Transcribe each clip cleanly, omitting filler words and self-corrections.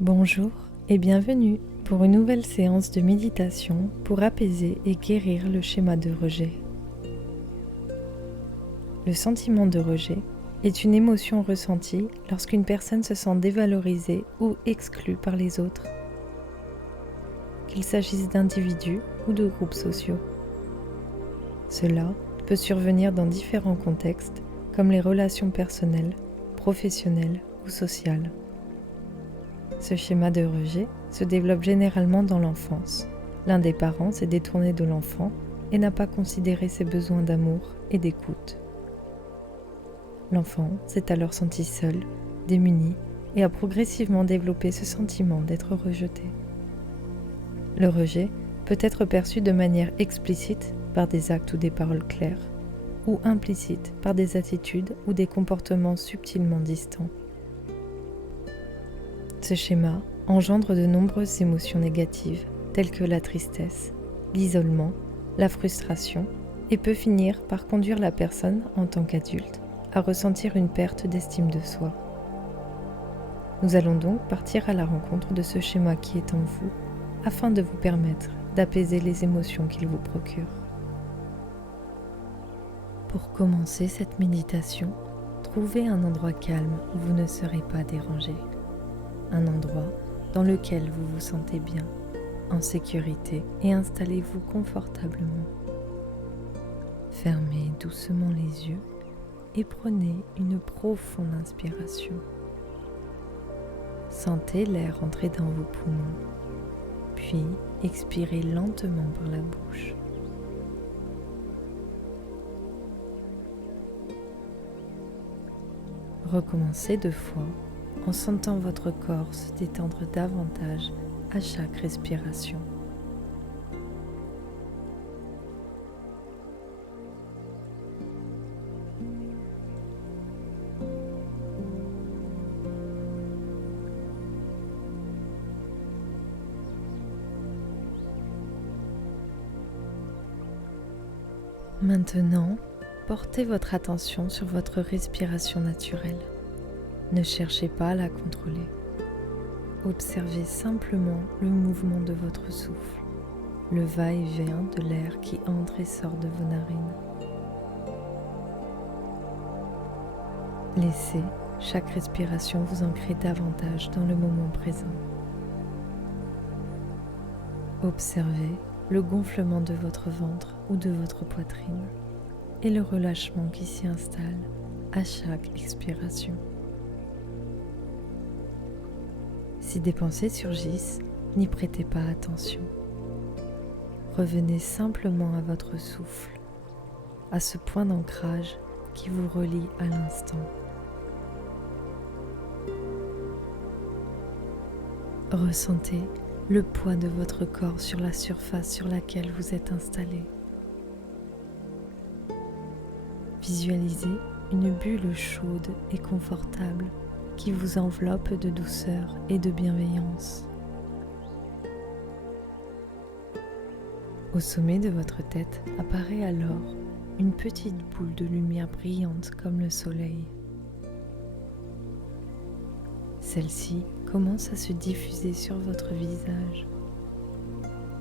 Bonjour et bienvenue pour une nouvelle séance de méditation pour apaiser et guérir le schéma de rejet. Le sentiment de rejet est une émotion ressentie lorsqu'une personne se sent dévalorisée ou exclue par les autres, qu'il s'agisse d'individus ou de groupes sociaux. Cela peut survenir dans différents contextes comme les relations personnelles, professionnelles ou sociales. Ce schéma de rejet se développe généralement dans l'enfance. L'un des parents s'est détourné de l'enfant et n'a pas considéré ses besoins d'amour et d'écoute. L'enfant s'est alors senti seul, démuni et a progressivement développé ce sentiment d'être rejeté. Le rejet peut être perçu de manière explicite par des actes ou des paroles claires, ou implicite par des attitudes ou des comportements subtilement distants. Ce schéma engendre de nombreuses émotions négatives, telles que la tristesse, l'isolement, la frustration, et peut finir par conduire la personne, en tant qu'adulte, à ressentir une perte d'estime de soi. Nous allons donc partir à la rencontre de ce schéma qui est en vous, afin de vous permettre d'apaiser les émotions qu'il vous procure. Pour commencer cette méditation, trouvez un endroit calme où vous ne serez pas dérangé. Un endroit dans lequel vous vous sentez bien, en sécurité, et installez-vous confortablement. Fermez doucement les yeux et prenez une profonde inspiration. Sentez l'air entrer dans vos poumons, puis expirez lentement par la bouche. Recommencez 2 fois en sentant votre corps se détendre davantage à chaque respiration. Maintenant, portez votre attention sur votre respiration naturelle. Ne cherchez pas à la contrôler. Observez simplement le mouvement de votre souffle, le va-et-vient de l'air qui entre et sort de vos narines. Laissez chaque respiration vous ancrer davantage dans le moment présent. Observez le gonflement de votre ventre ou de votre poitrine et le relâchement qui s'y installe à chaque expiration. Si des pensées surgissent, n'y prêtez pas attention. Revenez simplement à votre souffle, à ce point d'ancrage qui vous relie à l'instant. Ressentez le poids de votre corps sur la surface sur laquelle vous êtes installé. Visualisez une bulle chaude et confortable qui vous enveloppe de douceur et de bienveillance. Au sommet de votre tête apparaît alors une petite boule de lumière brillante comme le soleil. Celle-ci commence à se diffuser sur votre visage,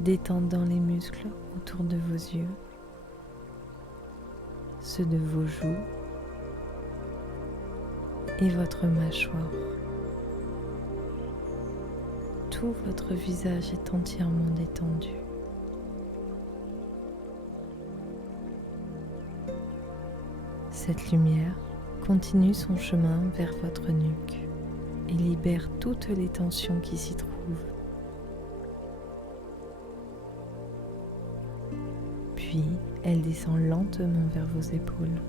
détendant les muscles autour de vos yeux, ceux de vos joues et votre mâchoire. Tout votre visage est entièrement détendu. Cette lumière continue son chemin vers votre nuque et libère toutes les tensions qui s'y trouvent. Puis, elle descend lentement vers vos épaules.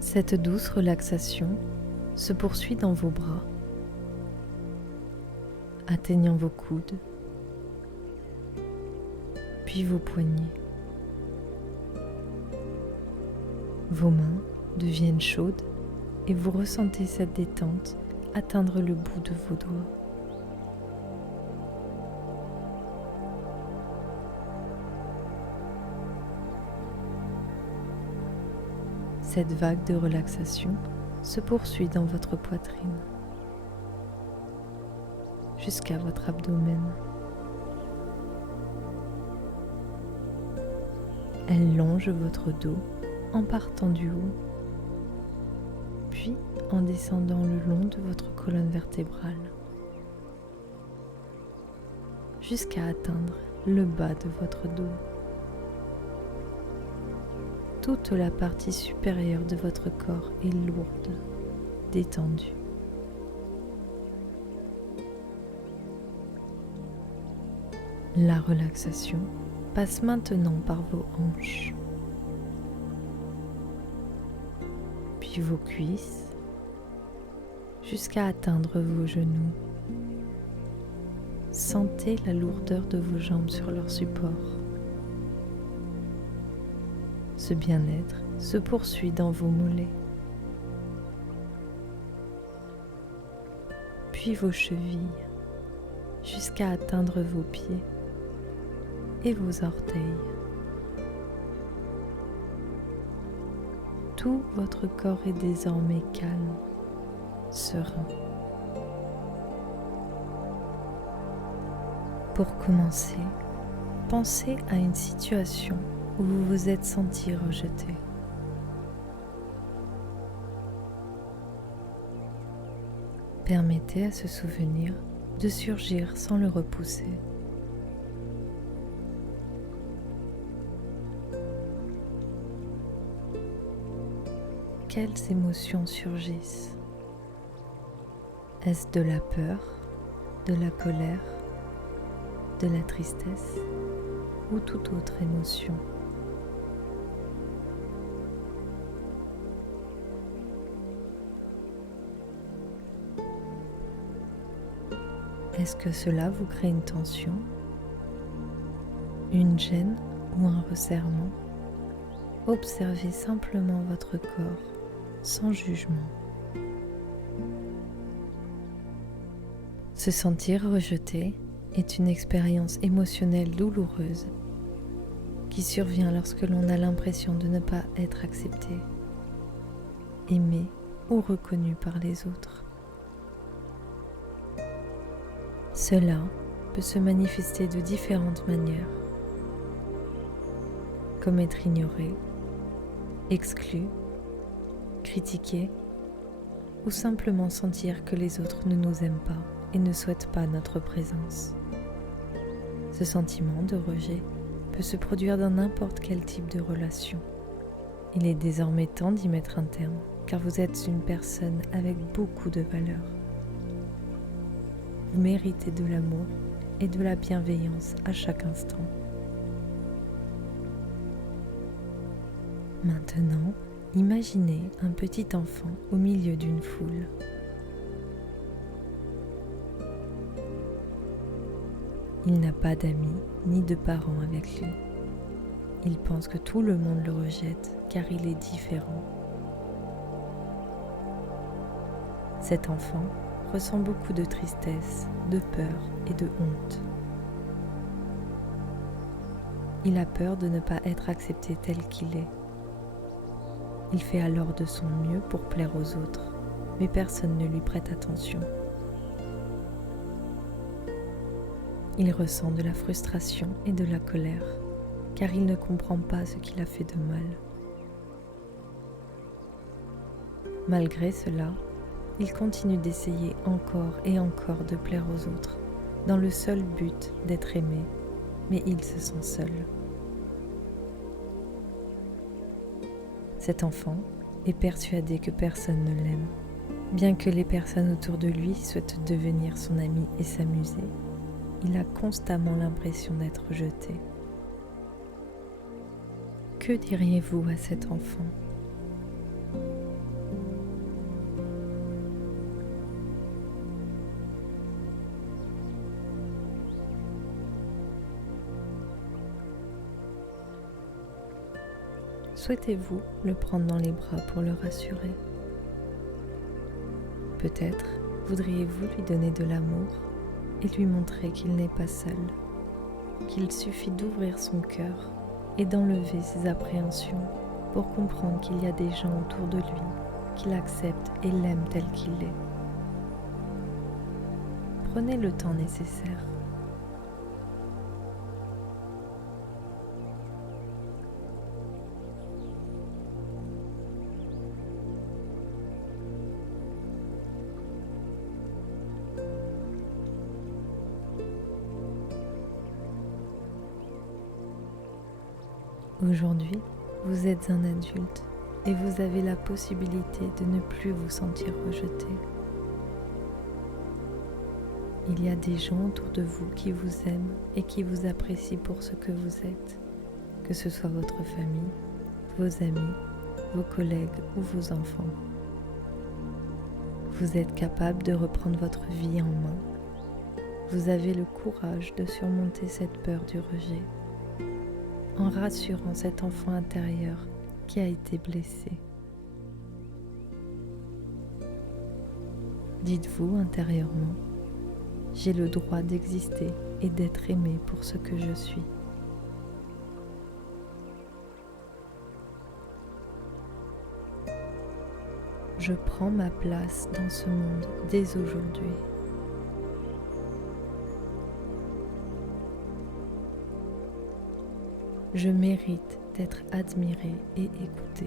Cette douce relaxation se poursuit dans vos bras, atteignant vos coudes, puis vos poignets. Vos mains deviennent chaudes et vous ressentez cette détente atteindre le bout de vos doigts. Cette vague de relaxation se poursuit dans votre poitrine, jusqu'à votre abdomen. Elle longe votre dos en partant du haut, puis en descendant le long de votre colonne vertébrale, jusqu'à atteindre le bas de votre dos. Toute la partie supérieure de votre corps est lourde, détendue. La relaxation passe maintenant par vos hanches, puis vos cuisses, jusqu'à atteindre vos genoux. Sentez la lourdeur de vos jambes sur leur support. Ce bien-être se poursuit dans vos mollets, puis vos chevilles, jusqu'à atteindre vos pieds et vos orteils. Tout votre corps est désormais calme, serein. Pour commencer, pensez à une situation où vous vous êtes senti rejeté. Permettez à ce souvenir de surgir sans le repousser. Quelles émotions surgissent? Est-ce de la peur, de la colère, de la tristesse ou toute autre émotion? Est-ce que cela vous crée une tension, une gêne ou un resserrement? Observez simplement votre corps sans jugement. Se sentir rejeté est une expérience émotionnelle douloureuse qui survient lorsque l'on a l'impression de ne pas être accepté, aimé ou reconnu par les autres. Cela peut se manifester de différentes manières, comme être ignoré, exclu, critiqué ou simplement sentir que les autres ne nous aiment pas et ne souhaitent pas notre présence. Ce sentiment de rejet peut se produire dans n'importe quel type de relation. Il est désormais temps d'y mettre un terme, car vous êtes une personne avec beaucoup de valeur. Vous méritez de l'amour et de la bienveillance à chaque instant. Maintenant, imaginez un petit enfant au milieu d'une foule. Il n'a pas d'amis ni de parents avec lui. Il pense que tout le monde le rejette car il est différent. Cet enfant ressent beaucoup de tristesse, de peur et de honte. Il a peur de ne pas être accepté tel qu'il est. Il fait alors de son mieux pour plaire aux autres, mais personne ne lui prête attention. Il ressent de la frustration et de la colère, car il ne comprend pas ce qu'il a fait de mal. Malgré cela, il continue d'essayer encore et encore de plaire aux autres, dans le seul but d'être aimé, mais il se sent seul. Cet enfant est persuadé que personne ne l'aime. Bien que les personnes autour de lui souhaitent devenir son ami et s'amuser, il a constamment l'impression d'être rejeté. Que diriez-vous à cet enfant ? Souhaitez-vous le prendre dans les bras pour le rassurer ? Peut-être voudriez-vous lui donner de l'amour et lui montrer qu'il n'est pas seul, qu'il suffit d'ouvrir son cœur et d'enlever ses appréhensions pour comprendre qu'il y a des gens autour de lui qu'il accepte et l'aime tel qu'il est. Prenez le temps nécessaire. Aujourd'hui, vous êtes un adulte et vous avez la possibilité de ne plus vous sentir rejeté. Il y a des gens autour de vous qui vous aiment et qui vous apprécient pour ce que vous êtes, que ce soit votre famille, vos amis, vos collègues ou vos enfants. Vous êtes capable de reprendre votre vie en main. Vous avez le courage de surmonter cette peur du rejet, en rassurant cet enfant intérieur qui a été blessé. Dites-vous intérieurement, j'ai le droit d'exister et d'être aimé pour ce que je suis. Je prends ma place dans ce monde dès aujourd'hui. Je mérite d'être admiré et écouté.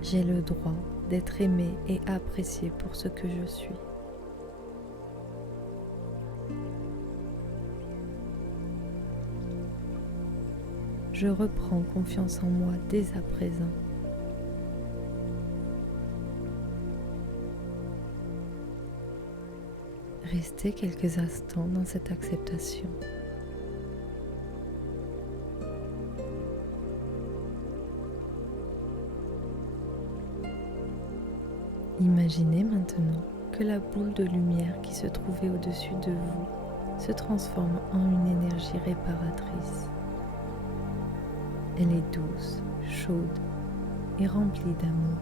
J'ai le droit d'être aimé et apprécié pour ce que je suis. Je reprends confiance en moi dès à présent. Restez quelques instants dans cette acceptation. Imaginez maintenant que la boule de lumière qui se trouvait au-dessus de vous se transforme en une énergie réparatrice. Elle est douce, chaude et remplie d'amour.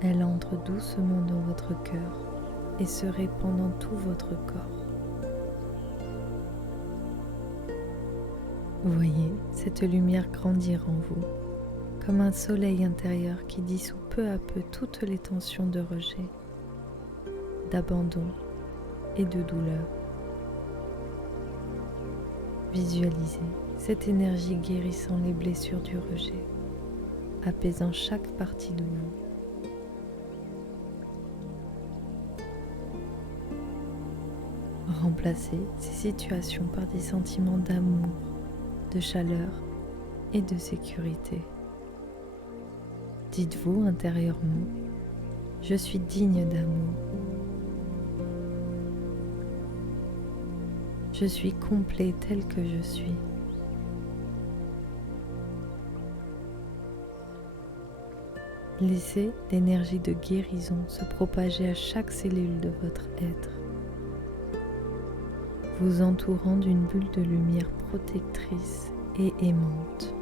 Elle entre doucement dans votre cœur et se répand dans tout votre corps. Voyez cette lumière grandir en vous, comme un soleil intérieur qui dissout peu à peu toutes les tensions de rejet, d'abandon et de douleur. Visualisez cette énergie guérissant les blessures du rejet, apaisant chaque partie de vous. Remplacez ces situations par des sentiments d'amour, de chaleur et de sécurité. Dites-vous intérieurement, je suis digne d'amour. Je suis complet tel que je suis. Laissez l'énergie de guérison se propager à chaque cellule de votre être, vous entourant d'une bulle de lumière protectrice et aimante.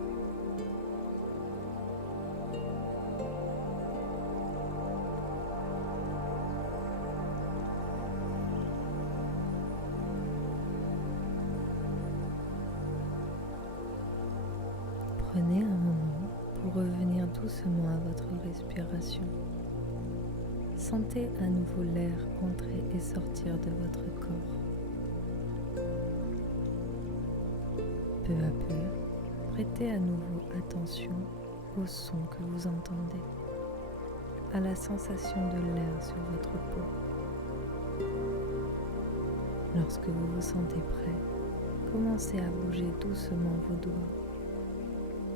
Prenez un moment pour revenir doucement à votre respiration. Sentez à nouveau l'air entrer et sortir de votre corps. Peu à peu, prêtez à nouveau attention au son que vous entendez, à la sensation de l'air sur votre peau. Lorsque vous vous sentez prêt, commencez à bouger doucement vos doigts,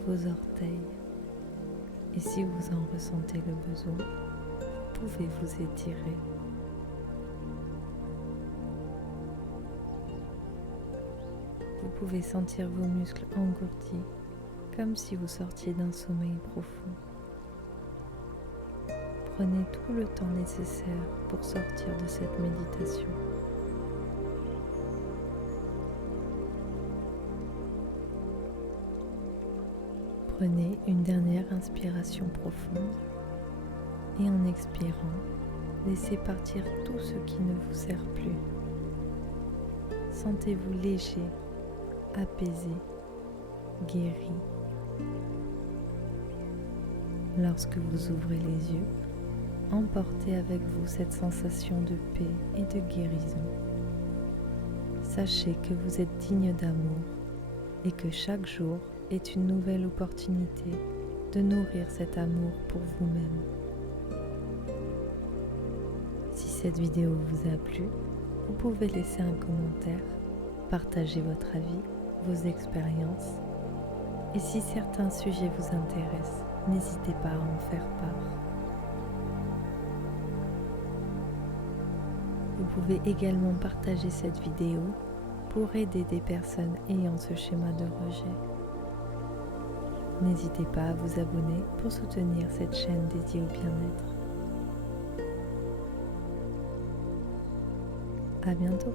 vos orteils, et si vous en ressentez le besoin, vous pouvez vous étirer. Vous pouvez sentir vos muscles engourdis, comme si vous sortiez d'un sommeil profond. Prenez tout le temps nécessaire pour sortir de cette méditation. Prenez une dernière inspiration profonde et en expirant, laissez partir tout ce qui ne vous sert plus. Sentez-vous léger apaisé, guéri. Lorsque vous ouvrez les yeux, emportez avec vous cette sensation de paix et de guérison. Sachez que vous êtes digne d'amour et que chaque jour est une nouvelle opportunité de nourrir cet amour pour vous-même. Si cette vidéo vous a plu, vous pouvez laisser un commentaire, partager votre avis, vos expériences. Et si certains sujets vous intéressent, n'hésitez pas à en faire part. Vous pouvez également partager cette vidéo pour aider des personnes ayant ce schéma de rejet. N'hésitez pas à vous abonner pour soutenir cette chaîne dédiée au bien-être. À bientôt.